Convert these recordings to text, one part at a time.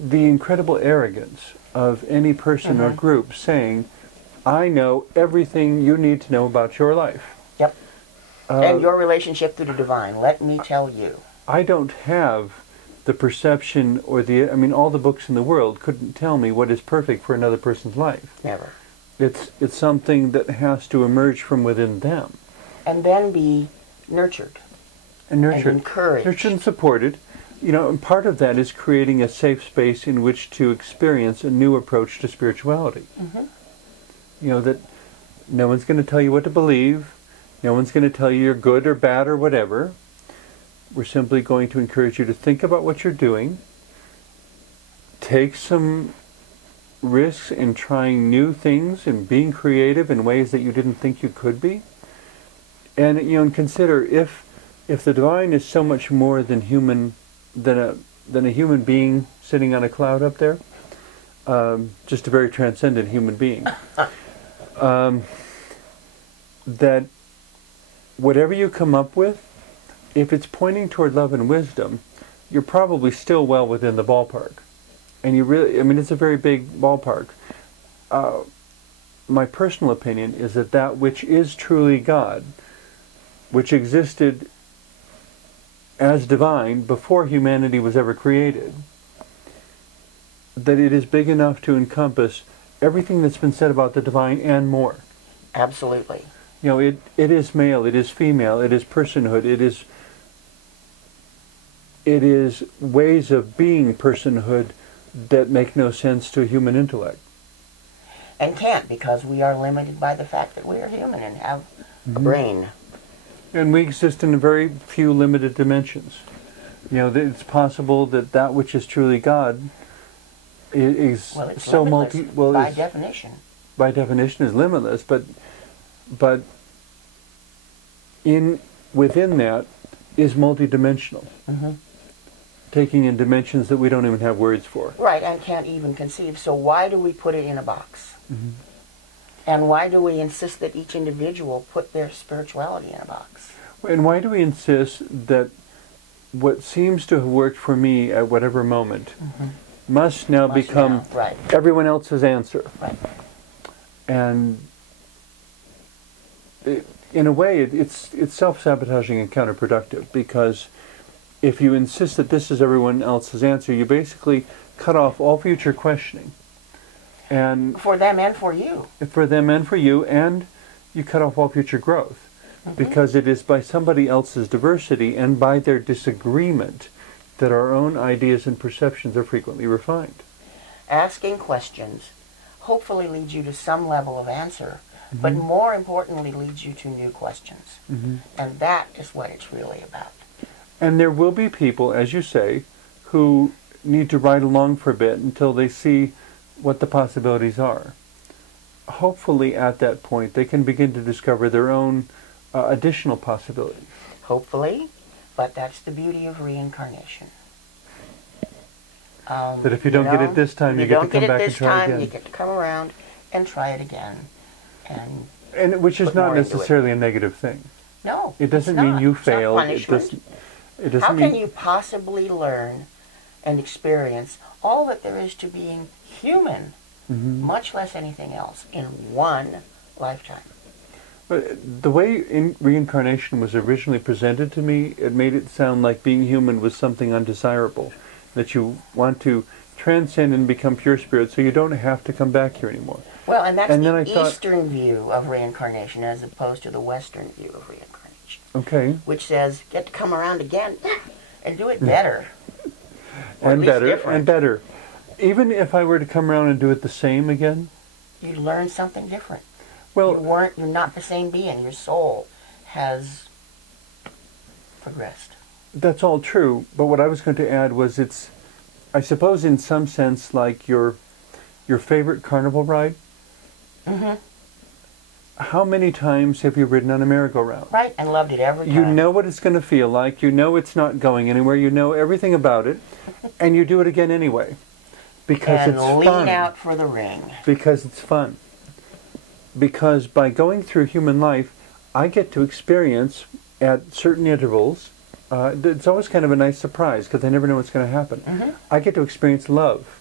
the incredible arrogance of any person or group saying, I know everything you need to know about your life. Yep. And your relationship to the divine, let me tell you. I don't have the perception or all the books in the world couldn't tell me what is perfect for another person's life. Never. It's something that has to emerge from within them. And then be nurtured. And nurtured. And encouraged. Nurtured and supported. And part of that is creating a safe space in which to experience a new approach to spirituality. That no one's going to tell you what to believe. No one's going to tell you you're good or bad or whatever. We're simply going to encourage you to think about what you're doing. Take some risks in trying new things and being creative in ways that you didn't think you could be. And and consider if the divine is so much more than a human being sitting on a cloud up there, just a very transcendent human being, that whatever you come up with, if it's pointing toward love and wisdom, you're probably still well within the ballpark. And you really, it's a very big ballpark. My personal opinion is that which is truly God, which existed as divine before humanity was ever created, that it is big enough to encompass everything that's been said about the divine and more. Absolutely. It is male, it is female, it is personhood, it is ways of being personhood that make no sense to a human intellect. And can't, because we are limited by the fact that we are human and have a brain. And we exist in a very few limited dimensions. It's possible that which is truly God is so by definition. By definition is limitless, but within that is multidimensional. Taking in dimensions that we don't even have words for. Right, and can't even conceive. So why do we put it in a box? And why do we insist that each individual put their spirituality in a box? And why do we insist that what seems to have worked for me at whatever moment must now become everyone else's answer? Right. And in a way, it's self-sabotaging and counterproductive, because if you insist that this is everyone else's answer, you basically cut off all future questioning. And for them and for you. For them and for you, and you cut off all future growth. Because it is by somebody else's diversity and by their disagreement that our own ideas and perceptions are frequently refined. Asking questions hopefully leads you to some level of answer, but more importantly leads you to new questions. And that is what it's really about. And there will be people, as you say, who need to ride along for a bit until they see what the possibilities are. Hopefully at that point they can begin to discover their own additional possibilities. Hopefully, but that's the beauty of reincarnation. That if you don't get it this time, you get to come back and try again. You get to come around and try it again. And which is not necessarily a negative thing. No, it doesn't mean you failed. It doesn't How can you possibly learn and experience all that there is to being human, much less anything else, in one lifetime? But the way reincarnation was originally presented to me, it made it sound like being human was something undesirable, that you want to transcend and become pure spirit so you don't have to come back here anymore. Well, and that's the Eastern view of reincarnation as opposed to the Western view of reincarnation. Okay. Which says, get to come around again and do it better. And better, and better. Even if I were to come around and do it the same again? You'd learn something different. Well, you're not the same being. Your soul has progressed. That's all true, but what I was going to add was it's, I suppose in some sense, like your favorite carnival ride. How many times have you ridden on a merry-go-round? Right, and loved it every time. You know what it's going to feel like, you know it's not going anywhere, you know everything about it, and you do it again anyway. Because it's fun. And lean out for the ring. Because it's fun. Because by going through human life, I get to experience at certain intervals It's always kind of a nice surprise because I never know what's going to happen. I get to experience love.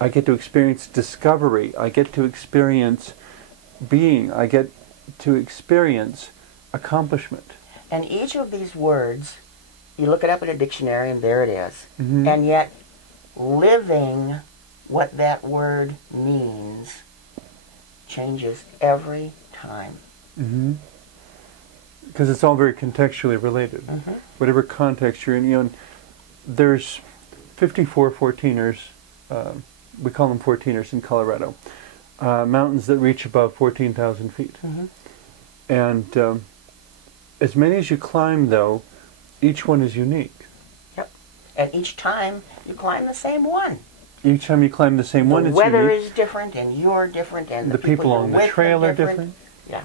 I get to experience discovery. I get to experience being. I get to experience accomplishment. And each of these words, you look it up in a dictionary and there it is. And yet, living what that word means changes every time. Because it's all very contextually related. Whatever context you're in, you know, there's 54 14ers, we call them 14ers in Colorado, mountains that reach above 14,000 feet. And as many as you climb, though, each one is unique. Yep. And each time you climb the same one. Each time you climb the same one, it's unique. The weather is different, and you're different, and the people on the trail are different. Yeah.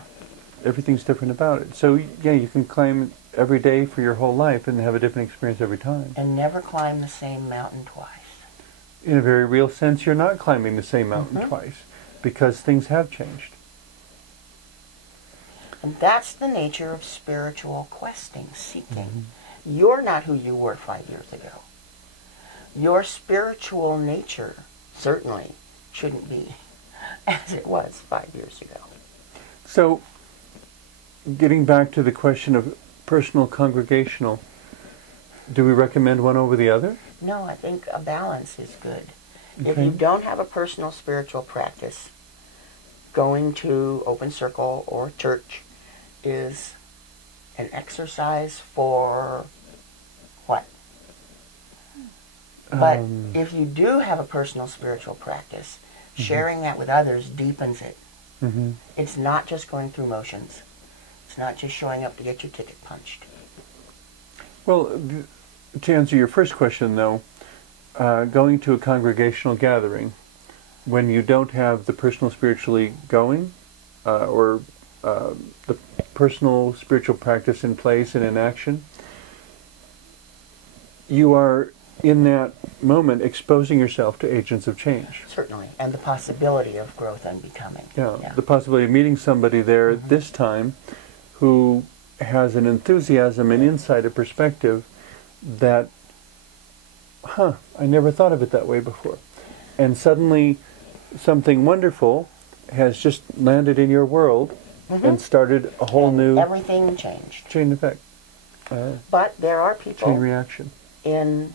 Everything's different about it. So, yeah, you can climb every day for your whole life and have a different experience every time. And never climb the same mountain twice. In a very real sense, you're not climbing the same mountain twice, because things have changed. And that's the nature of spiritual questing, seeking. You're not who you were 5 years ago. Your spiritual nature certainly shouldn't be as it was 5 years ago. So, getting back to the question of personal, congregational, do we recommend one over the other? No, I think a balance is good. If you don't have a personal spiritual practice, going to open circle or church is an exercise for what? But if you do have a personal spiritual practice, sharing that with others deepens it. It's not just going through motions. It's not just showing up to get your ticket punched. Well, to answer your first question, though, going to a congregational gathering, when you don't have the personal spiritually going, or the personal spiritual practice in place and in action, you are, in that moment, exposing yourself to agents of change. Certainly, and the possibility of growth and becoming. Yeah. The possibility of meeting somebody there this time who has an enthusiasm and insight, a perspective that, I never thought of it that way before. And suddenly something wonderful has just landed in your world and started a whole new... Everything changed. Chain effect. But there are people... Chain reaction. In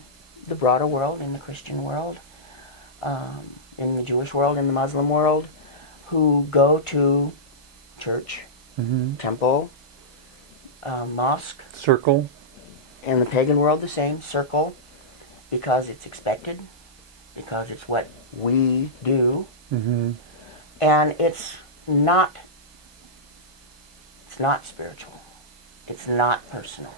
the broader world, in the Christian world, in the Jewish world, in the Muslim world, who go to church, temple, mosque. Circle. In the pagan world, the same, circle, because it's expected, because it's what we do, and it's not spiritual. It's not personal.